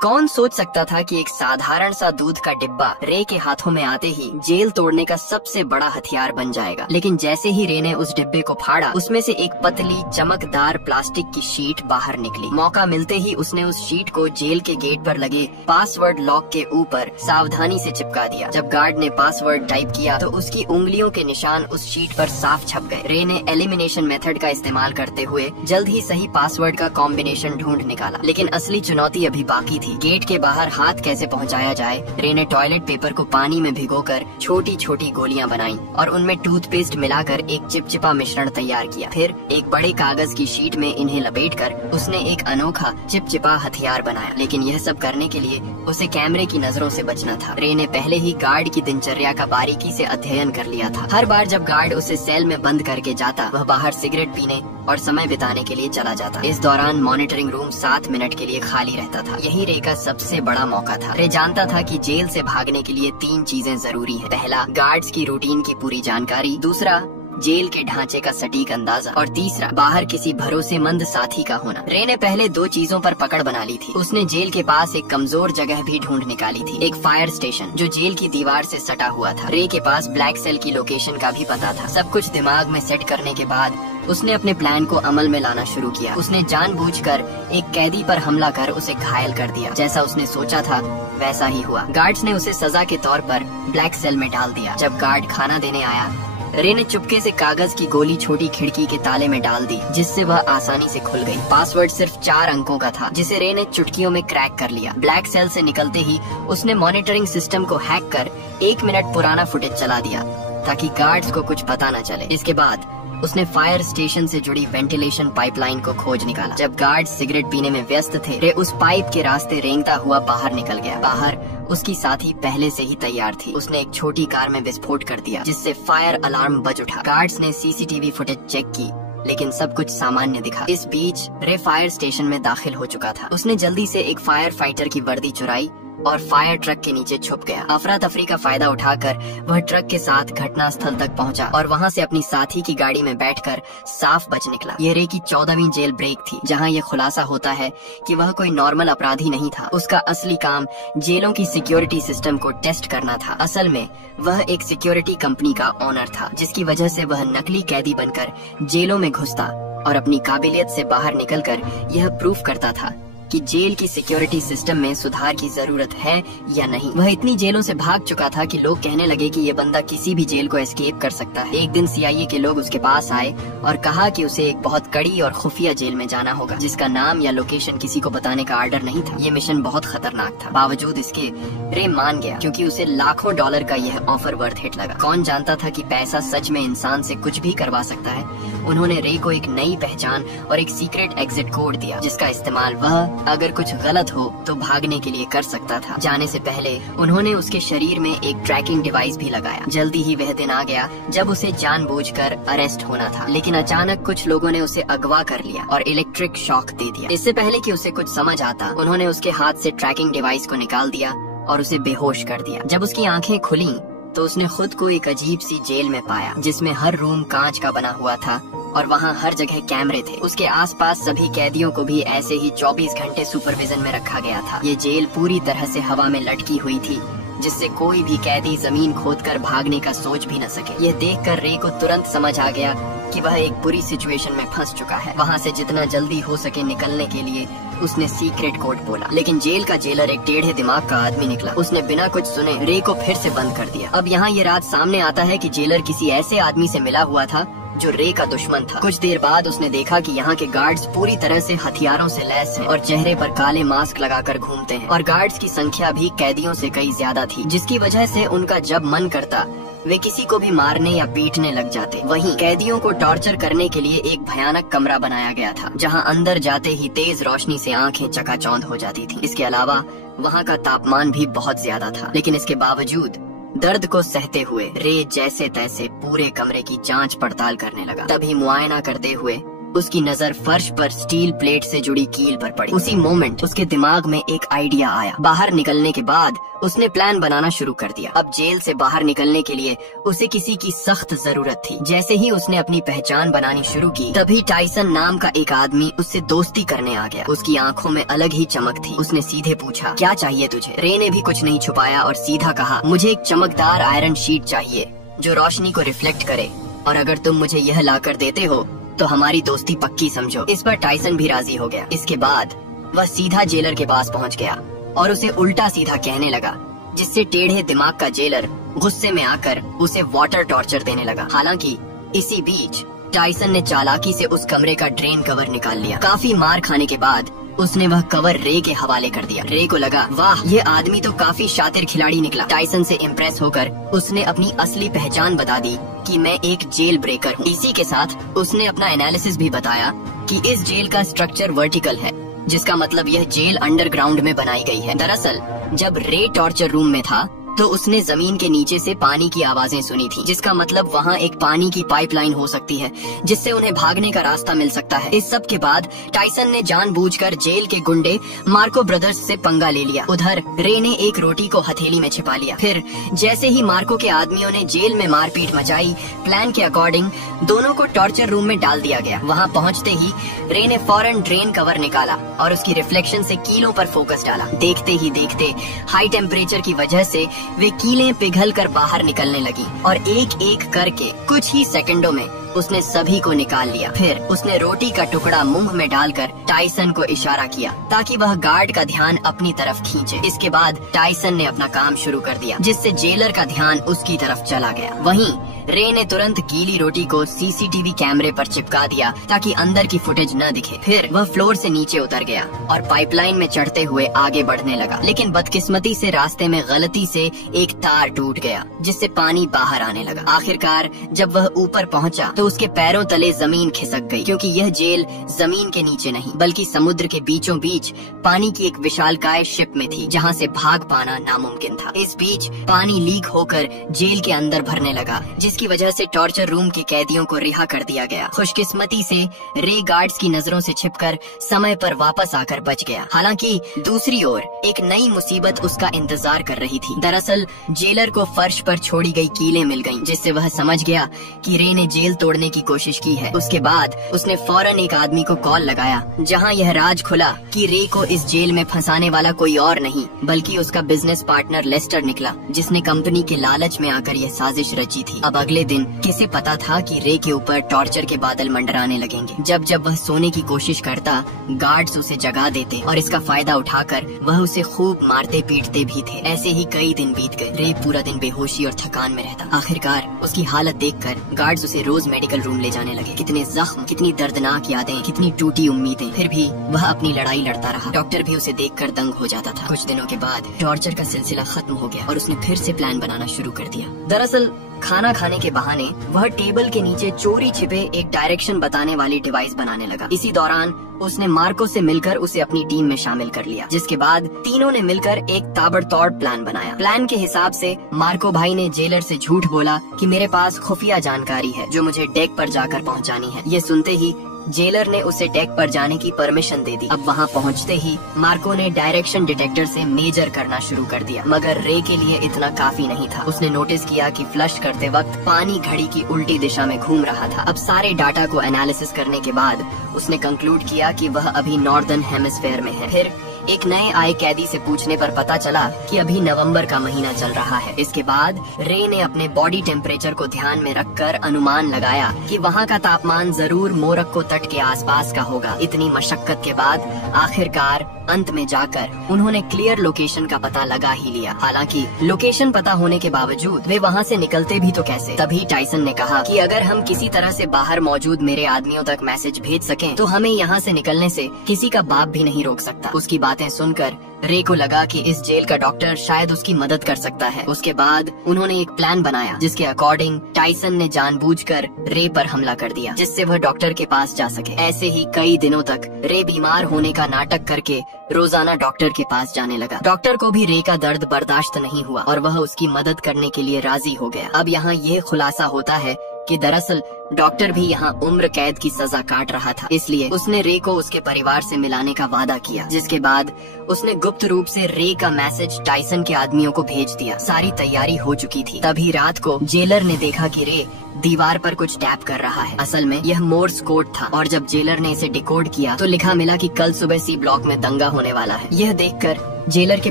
कौन सोच सकता था कि एक साधारण सा दूध का डिब्बा रे के हाथों में आते ही जेल तोड़ने का सबसे बड़ा हथियार बन जाएगा। लेकिन जैसे ही रे ने उस डिब्बे को फाड़ा, उसमें से एक पतली चमकदार प्लास्टिक की शीट बाहर निकली। मौका मिलते ही उसने उस शीट को जेल के गेट पर लगे पासवर्ड लॉक के ऊपर सावधानी से चिपका दिया। जब गार्ड ने पासवर्ड टाइप किया तो उसकी उंगलियों के निशान उस शीट पर साफ छप गए। रे ने एलिमिनेशन मेथड का इस्तेमाल करते हुए जल्द ही सही पासवर्ड का कॉम्बिनेशन ढूंढ निकाला। लेकिन असली चुनौती अभी बाकी थी। गेट के बाहर हाथ कैसे पहुंचाया जाए। रे ने टॉयलेट पेपर को पानी में भिगोकर छोटी छोटी गोलियां बनाई और उनमें टूथपेस्ट मिलाकर एक चिपचिपा मिश्रण तैयार किया। फिर एक बड़े कागज की शीट में इन्हें लपेटकर उसने एक अनोखा चिपचिपा हथियार बनाया। लेकिन यह सब करने के लिए उसे कैमरे की नजरों से बचना था। रे ने पहले ही गार्ड की दिनचर्या का बारीकी से अध्ययन कर लिया था। हर बार जब गार्ड उसे सेल में बंद करके जाता, वह बाहर सिगरेट पीने और समय बिताने के लिए चला जाता। इस दौरान मॉनिटरिंग रूम 7 मिनट के लिए खाली रहता था। यही रे का सबसे बड़ा मौका था। रे जानता था कि जेल से भागने के लिए 3 चीजें जरूरी हैं। पहला, गार्ड्स की रूटीन की पूरी जानकारी। दूसरा, जेल के ढांचे का सटीक अंदाजा। और तीसरा, बाहर किसी भरोसेमंद साथी का होना। रे ने पहले 2 चीजों पर पकड़ बना ली थी। उसने जेल के पास एक कमजोर जगह भी ढूंढ निकाली थी, एक फायर स्टेशन जो जेल की दीवार से सटा हुआ था। रे के पास ब्लैक सेल की लोकेशन का भी पता था। सब कुछ दिमाग में सेट करने के बाद उसने अपने प्लान को अमल में लाना शुरू किया। उसने जानबूझकर एक कैदी पर हमला कर उसे घायल कर दिया। जैसा उसने सोचा था वैसा ही हुआ। गार्ड्स ने उसे सजा के तौर पर ब्लैक सेल में डाल दिया। जब गार्ड खाना देने आया, रे ने चुपके से कागज की गोली छोटी खिड़की के ताले में डाल दी, जिससे वह आसानी से खुल गई। पासवर्ड सिर्फ 4 अंकों का था, जिसे रे ने चुटकियों में क्रैक कर लिया। ब्लैक सेल से निकलते ही उसने मॉनिटरिंग सिस्टम को हैक कर 1 मिनट पुराना फुटेज चला दिया ताकि गार्ड्स को कुछ पता न चले। इसके बाद उसने फायर स्टेशन से जुड़ी वेंटिलेशन पाइपलाइन को खोज निकाला। जब गार्ड सिगरेट पीने में व्यस्त थे, रे उस पाइप के रास्ते रेंगता हुआ बाहर निकल गया। बाहर उसकी साथी पहले से ही तैयार थी। उसने एक छोटी कार में विस्फोट कर दिया, जिससे फायर अलार्म बज उठा। गार्ड्स ने सीसीटीवी फुटेज चेक की, लेकिन सब कुछ सामान्य दिखा। इस बीच रे फायर स्टेशन में दाखिल हो चुका था। उसने जल्दी से एक फायर फाइटर की वर्दी चुराई और फायर ट्रक के नीचे छुप गया। अफरा तफरी का फायदा उठाकर वह ट्रक के साथ घटना स्थल तक पहुंचा और वहां से अपनी साथी की गाड़ी में बैठकर साफ बच निकला। ये रे की 14वीं जेल ब्रेक थी, जहां ये खुलासा होता है कि वह कोई नॉर्मल अपराधी नहीं था। उसका असली काम जेलों की सिक्योरिटी सिस्टम को टेस्ट करना था। असल में वह एक सिक्योरिटी कंपनी का ओनर था, जिसकी वजह से वह नकली कैदी बनकर जेलों में घुसता और अपनी काबिलियत से बाहर निकलकर यह प्रूफ करता था कि जेल की सिक्योरिटी सिस्टम में सुधार की जरूरत है या नहीं। वह इतनी जेलों से भाग चुका था कि लोग कहने लगे कि ये बंदा किसी भी जेल को एस्केप कर सकता है। एक दिन सीआईए के लोग उसके पास आए और कहा कि उसे एक बहुत कड़ी और खुफिया जेल में जाना होगा, जिसका नाम या लोकेशन किसी को बताने का आर्डर नहीं था। ये मिशन बहुत खतरनाक था। बावजूद इसके रे मान गया, क्योंकि उसे लाखों डॉलर का यह ऑफर वर्थ हिट लगा। कौन जानता था कि पैसा सच में इंसान से कुछ भी करवा सकता है। उन्होंने रे को एक नई पहचान और एक सीक्रेट एग्जिट कोड दिया, जिसका इस्तेमाल वह अगर कुछ गलत हो तो भागने के लिए कर सकता था। जाने से पहले उन्होंने उसके शरीर में एक ट्रैकिंग डिवाइस भी लगाया। जल्दी ही वह दिन आ गया जब उसे जानबूझकर अरेस्ट होना था, लेकिन अचानक कुछ लोगों ने उसे अगवा कर लिया और इलेक्ट्रिक शॉक दे दिया। इससे पहले कि उसे कुछ समझ आता, उन्होंने उसके हाथ से ट्रैकिंग डिवाइस को निकाल दिया और उसे बेहोश कर दिया। जब उसकी आंखें खुली तो उसने खुद को एक अजीब सी जेल में पाया, जिसमें हर रूम कांच का बना हुआ था और वहाँ हर जगह कैमरे थे। उसके आसपास सभी कैदियों को भी ऐसे ही 24 घंटे सुपरविजन में रखा गया था। ये जेल पूरी तरह से हवा में लटकी हुई थी, जिससे कोई भी कैदी जमीन खोदकर भागने का सोच भी न सके। यह देखकर रे को तुरंत समझ आ गया कि वह एक बुरी सिचुएशन में फंस चुका है। वहाँ से जितना जल्दी हो सके निकलने के लिए उसने सीक्रेट कोड बोला, लेकिन जेल का जेलर एक टेढ़े दिमाग का आदमी निकला। उसने बिना कुछ सुने रे को फिर से बंद कर दिया। अब यहाँ ये राज सामने आता है कि जेलर किसी ऐसे आदमी से मिला हुआ था जो रे का दुश्मन था। कुछ देर बाद उसने देखा कि यहाँ के गार्ड्स पूरी तरह से हथियारों से लैस हैं और चेहरे पर काले मास्क लगाकर घूमते हैं, और गार्ड्स की संख्या भी कैदियों से कई ज्यादा थी, जिसकी वजह से उनका जब मन करता वे किसी को भी मारने या पीटने लग जाते। वहीं कैदियों को टॉर्चर करने के लिए एक भयानक कमरा बनाया गया था, जहां अंदर जाते ही तेज रोशनी से आंखें चकाचौंध हो जाती थी। इसके अलावा वहां का तापमान भी बहुत ज्यादा था, लेकिन इसके बावजूद दर्द को सहते हुए रे जैसे तैसे पूरे कमरे की जांच पड़ताल करने लगा। तभी मुआयना करते हुए उसकी नजर फर्श पर स्टील प्लेट से जुड़ी कील पर पड़ी। उसी मोमेंट उसके दिमाग में एक आइडिया आया। बाहर निकलने के बाद उसने प्लान बनाना शुरू कर दिया। अब जेल से बाहर निकलने के लिए उसे किसी की सख्त जरूरत थी। जैसे ही उसने अपनी पहचान बनानी शुरू की, तभी टाइसन नाम का एक आदमी उससे दोस्ती करने आ गया। उसकी आंखों में अलग ही चमक थी। उसने सीधे पूछा, क्या चाहिए तुझे? रे ने भी कुछ नहीं छुपाया और सीधा कहा, मुझे एक चमकदार आयरन शीट चाहिए जो रोशनी को रिफ्लेक्ट करे, और अगर तुम मुझे यह लाकर देते हो तो हमारी दोस्ती पक्की समझो। इस पर टाइसन भी राजी हो गया। इसके बाद वह सीधा जेलर के पास पहुंच गया और उसे उल्टा सीधा कहने लगा, जिससे टेढ़े दिमाग का जेलर गुस्से में आकर उसे वाटर टॉर्चर देने लगा। हालांकि इसी बीच टाइसन ने चालाकी से उस कमरे का ड्रेन कवर निकाल लिया। काफी मार खाने के बाद उसने वह कवर रे के हवाले कर दिया। रे को लगा, वाह, ये आदमी तो काफी शातिर खिलाड़ी निकला। टाइसन से इम्प्रेस होकर उसने अपनी असली पहचान बता दी कि मैं एक जेल ब्रेकर हूँ। इसी के साथ उसने अपना एनालिसिस भी बताया कि इस जेल का स्ट्रक्चर वर्टिकल है, जिसका मतलब यह जेल अंडरग्राउंड में बनाई गई है। दरअसल जब रे टॉर्चर रूम में था तो उसने जमीन के नीचे से पानी की आवाजें सुनी थी, जिसका मतलब वहाँ एक पानी की पाइपलाइन हो सकती है जिससे उन्हें भागने का रास्ता मिल सकता है। इस सब के बाद टाइसन ने जानबूझकर जेल के गुंडे मार्को ब्रदर्स से पंगा ले लिया। उधर रे ने एक रोटी को हथेली में छिपा लिया। फिर जैसे ही मार्को के आदमियों ने जेल में मारपीट मचाई, प्लान के अकॉर्डिंग दोनों को टॉर्चर रूम में डाल दिया गया। वहाँ पहुँचते ही रे ने फौरन ड्रेन कवर निकाला और उसकी रिफ्लेक्शन से कीलों पर फोकस डाला। देखते ही देखते हाई टेम्परेचर की वजह से वे कीलें पिघल कर बाहर निकलने लगी और एक एक करके कुछ ही सेकंडों में उसने सभी को निकाल लिया। फिर उसने रोटी का टुकड़ा मुंह में डालकर टाइसन को इशारा किया ताकि वह गार्ड का ध्यान अपनी तरफ खींचे। इसके बाद टाइसन ने अपना काम शुरू कर दिया, जिससे जेलर का ध्यान उसकी तरफ चला गया। वहीं रे ने तुरंत गीली रोटी को सीसीटीवी कैमरे पर चिपका दिया ताकि अंदर की फुटेज न दिखे। फिर वह फ्लोर से नीचे उतर गया और पाइपलाइन में चढ़ते हुए आगे बढ़ने लगा, लेकिन बदकिस्मती से रास्ते में गलती से एक तार टूट गया, जिससे पानी बाहर आने लगा। आखिरकार जब वह ऊपर पहुंचा तो उसके पैरों तले जमीन खिसक गई, क्योंकि यह जेल जमीन के नीचे नहीं बल्कि समुद्र के बीचों बीच पानी की एक विशालकाय शिप में थी, जहां से भाग पाना नामुमकिन था। इस बीच पानी लीक होकर जेल के अंदर भरने लगा, जिसकी वजह से टॉर्चर रूम के कैदियों को रिहा कर दिया गया। खुशकिस्मती से रे गार्ड्स की नजरों से छिपकर समय पर वापस आकर बच गया। हालांकि दूसरी ओर एक नई मुसीबत उसका इंतजार कर रही थी। दरअसल जेलर को फर्श पर छोड़ी गई कीलें मिल गईं, जिससे वह समझ गया कि रे ने जेल तोड़ने की कोशिश की है। उसके बाद उसने फौरन एक आदमी को कॉल लगाया, जहां यह राज खुला कि रे को इस जेल में फंसाने वाला कोई और नहीं बल्कि उसका बिजनेस पार्टनर लेस्टर निकला, जिसने कंपनी के लालच में आकर यह साजिश रची थी। अब अगले दिन किसे पता था कि रे के ऊपर टॉर्चर के बादल मंडराने लगेंगे। जब जब वह सोने की कोशिश करता, गार्ड्स उसे जगा देते और इसका फायदा उठाकर वह उसे खूब मारते पीटते भी थे। ऐसे ही कई दिन बीत गए। रे पूरा दिन बेहोशी और थकान में रहता। आखिरकार उसकी हालत देखकर गार्ड्स उसे रोज मेडिकल रूम ले जाने लगे। कितने जख्म, कितनी दर्दनाक यादें, कितनी टूटी उम्मीदें, फिर भी वह अपनी लड़ाई लड़ता रहा। डॉक्टर भी उसे देखकर दंग हो जाता था। कुछ दिनों के बाद टॉर्चर का सिलसिला खत्म हो गया और उसने फिर से प्लान बनाना शुरू कर दिया। दरअसल खाना खाने के बहाने वह टेबल के नीचे चोरी छिपे एक डायरेक्शन बताने वाली डिवाइस बनाने लगा। इसी दौरान उसने मार्को से मिलकर उसे अपनी टीम में शामिल कर लिया, जिसके बाद तीनों ने मिलकर एक ताबड़तोड़ प्लान बनाया। प्लान के हिसाब से मार्को भाई ने जेलर से झूठ बोला कि मेरे पास खुफिया जानकारी है जो मुझे डेक पर जाकर पहुंचानी है। ये सुनते ही जेलर ने उसे डेक पर जाने की परमिशन दे दी। अब वहां पहुंचते ही मार्को ने डायरेक्शन डिटेक्टर से मेजर करना शुरू कर दिया, मगर रे के लिए इतना काफी नहीं था। उसने नोटिस किया कि फ्लश करते वक्त पानी घड़ी की उल्टी दिशा में घूम रहा था। अब सारे डाटा को एनालिसिस करने के बाद उसने कंक्लूड किया कि वह अभी नॉर्दर्न हेमिस्फेयर में है। फिर एक नए आए कैदी से पूछने पर पता चला कि अभी नवंबर का महीना चल रहा है। इसके बाद रे ने अपने बॉडी टेम्परेचर को ध्यान में रखकर अनुमान लगाया कि वहाँ का तापमान जरूर मोरक्को तट के आसपास का होगा। इतनी मशक्कत के बाद आखिरकार अंत में जाकर उन्होंने क्लियर लोकेशन का पता लगा ही लिया। हालांकि लोकेशन पता होने के बावजूद वे वहाँ से निकलते भी तो कैसे। तभी टाइसन ने कहा कि अगर हम किसी तरह से बाहर मौजूद मेरे आदमियों तक मैसेज भेज सकें तो हमें यहाँ से निकलने से किसी का बाप भी नहीं रोक सकता। उसकी बातें सुनकर रे को लगा कि इस जेल का डॉक्टर शायद उसकी मदद कर सकता है। उसके बाद उन्होंने एक प्लान बनाया, जिसके अकॉर्डिंग टाइसन ने जानबूझकर रे पर हमला कर दिया, जिससे वह डॉक्टर के पास जा सके। ऐसे ही कई दिनों तक रे बीमार होने का नाटक करके रोजाना डॉक्टर के पास जाने लगा। डॉक्टर को भी रे का दर्द बर्दाश्त नहीं हुआ और वह उसकी मदद करने के लिए राजी हो गया। अब यहाँ ये खुलासा होता है कि दरअसल डॉक्टर भी यहाँ उम्र कैद की सजा काट रहा था, इसलिए उसने रे को उसके परिवार से मिलाने का वादा किया। जिसके बाद उसने गुप्त रूप से रे का मैसेज टाइसन के आदमियों को भेज दिया। सारी तैयारी हो चुकी थी। तभी रात को जेलर ने देखा कि रे दीवार पर कुछ टैप कर रहा है। असल में यह मोर्स कोड था, और जब जेलर ने इसे डिकोड किया तो लिखा मिला कि कल सुबह सी ब्लॉक में दंगा होने वाला है। यह देखकर जेलर के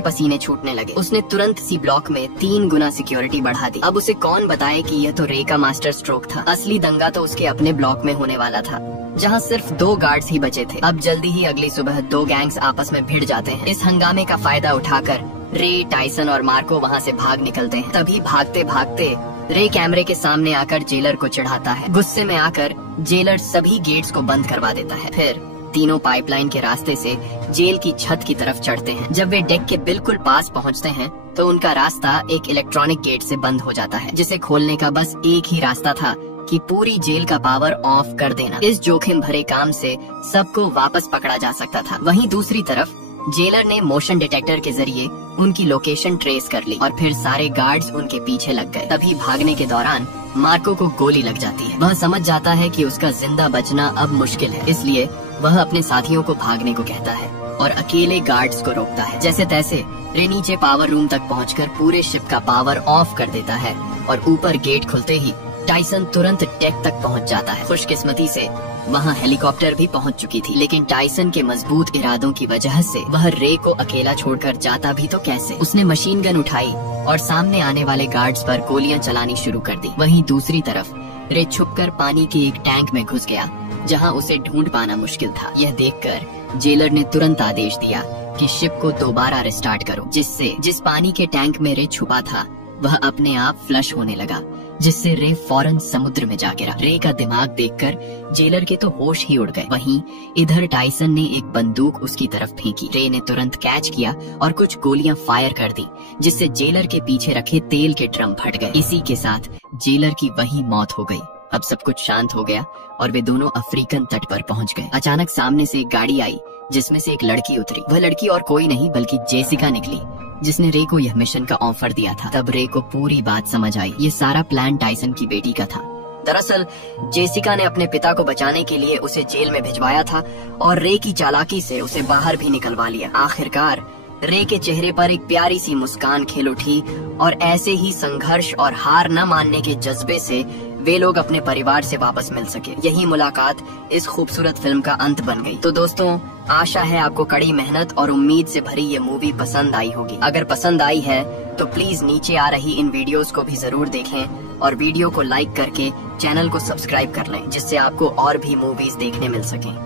पसीने छूटने लगे। उसने तुरंत सी ब्लॉक में 3 गुना सिक्योरिटी बढ़ा दी। अब उसे कौन बताए कि यह तो रे का मास्टर स्ट्रोक था। असली दंगा तो उसके अपने ब्लॉक में होने वाला था, जहां सिर्फ 2 गार्ड्स ही बचे थे। अब जल्दी ही अगली सुबह 2 गैंग्स आपस में भिड़ जाते हैं। इस हंगामे का फायदा उठाकर रे, टाइसन और मार्को वहां से भाग निकलते हैं। तभी भागते भागते रे कैमरे के सामने आकर जेलर को चिढ़ाता है। गुस्से में आकर जेलर सभी गेट्स को बंद करवा देता है। फिर तीनों पाइपलाइन के रास्ते से जेल की छत की तरफ चढ़ते हैं। जब वे डेक के बिल्कुल पास पहुंचते हैं तो उनका रास्ता एक इलेक्ट्रॉनिक गेट से बंद हो जाता है, जिसे खोलने का बस एक ही रास्ता था कि पूरी जेल का पावर ऑफ कर देना। इस जोखिम भरे काम से सबको वापस पकड़ा जा सकता था। वहीं दूसरी तरफ जेलर ने मोशन डिटेक्टर के जरिए उनकी लोकेशन ट्रेस कर ली और फिर सारे गार्ड्स उनके पीछे लग गए। तभी भागने के दौरान मार्को को गोली लग जाती है। वह समझ जाता है कि उसका जिंदा बचना अब मुश्किल है, इसलिए वह अपने साथियों को भागने को कहता है और अकेले गार्ड्स को रोकता है। जैसे तैसे रे नीचे पावर रूम तक पहुंचकर पूरे शिप का पावर ऑफ कर देता है और ऊपर गेट खुलते ही टाइसन तुरंत डेक तक पहुंच जाता है। खुशकिस्मती से वहां हेलीकॉप्टर भी पहुंच चुकी थी, लेकिन टाइसन के मजबूत इरादों की वजह से वह रे को अकेला छोड़कर जाता भी तो कैसे। उसने मशीन गन उठाई और सामने आने वाले गार्ड्स पर गोलियां चलानी शुरू कर दी। वहीं दूसरी तरफ रे छुपकर पानी के एक टैंक में घुस गया, जहां उसे ढूंढ पाना मुश्किल था। यह देखकर जेलर ने तुरंत आदेश दिया कि शिप को दोबारा रिस्टार्ट करो, जिससे जिस पानी के टैंक में रे छुपा था वह अपने आप फ्लश होने लगा, जिससे रे फौरन समुद्र में जा गिरा। रे का दिमाग देखकर जेलर के तो होश ही उड़ गए। वहीं इधर टाइसन ने एक बंदूक उसकी तरफ फेंकी। रे ने तुरंत कैच किया और कुछ गोलियां फायर कर दी, जिससे जेलर के पीछे रखे तेल के ड्रम फट गए। इसी के साथ जेलर की वही मौत हो गई। अब सब कुछ शांत हो गया और वे दोनों अफ्रीकन तट पर पहुंच गए। अचानक सामने से एक गाड़ी आई, जिसमें से एक लड़की उतरी। वह लड़की और कोई नहीं बल्कि जेसिका निकली, जिसने रे को यह मिशन का ऑफर दिया था। तब रे को पूरी बात समझ आई। ये सारा प्लान टाइसन की बेटी का था। दरअसल जेसिका ने अपने पिता को बचाने के लिए उसे जेल में भिजवाया था और रे की चालाकी से उसे बाहर भी निकलवा लिया। आखिरकार रे के चेहरे पर एक प्यारी सी मुस्कान खिल उठी और ऐसे ही संघर्ष और हार न मानने के जज्बे से वे लोग अपने परिवार से वापस मिल सके। यही मुलाकात इस खूबसूरत फिल्म का अंत बन गई। तो दोस्तों, आशा है आपको कड़ी मेहनत और उम्मीद से भरी ये मूवी पसंद आई होगी। अगर पसंद आई है तो प्लीज नीचे आ रही इन वीडियोस को भी जरूर देखें और वीडियो को लाइक करके चैनल को सब्सक्राइब कर लें, जिससे आपको और भी मूवीज देखने मिल सकें।